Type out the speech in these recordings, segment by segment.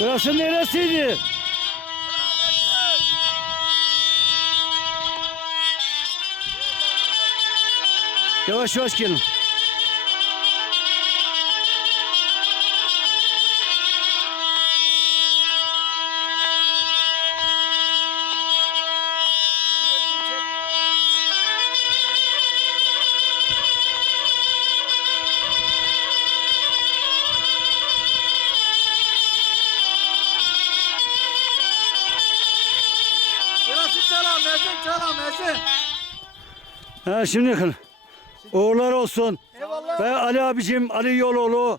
Burası neresiydi? Yavaş yavaş gelin. Çalan, mezun. Ha şimdi yakın. Uğurlar olsun. Eyvallah. Ve Ali abicim Ali Yoloğlu.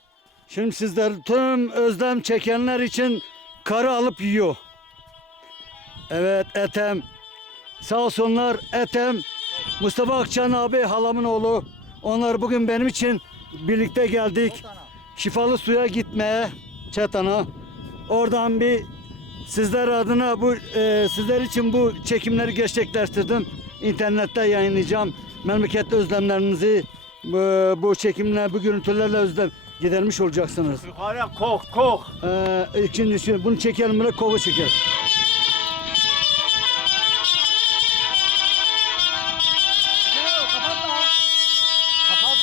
Şimdi sizler tüm özlem çekenler için karı alıp yiyor. Evet Etem. Sağ olsunlar Etem. Mustafa Akçan abi halamın oğlu. Onlar bugün benim için birlikte geldik. Şifalı suya gitmeye Çetan'a. Oradan bir sizler adına bu e, sizler için bu çekimleri gerçekleştirdim. İnternette yayınlayacağım. Memleket özlemlerinizi bu, bu çekimle, bu görüntülerle özlem gidermiş olacaksınız. Yukarıya kok, kok. Ee, ikincisi bunu çekelim böyle kovu çeker. Ne kapatma. Kapat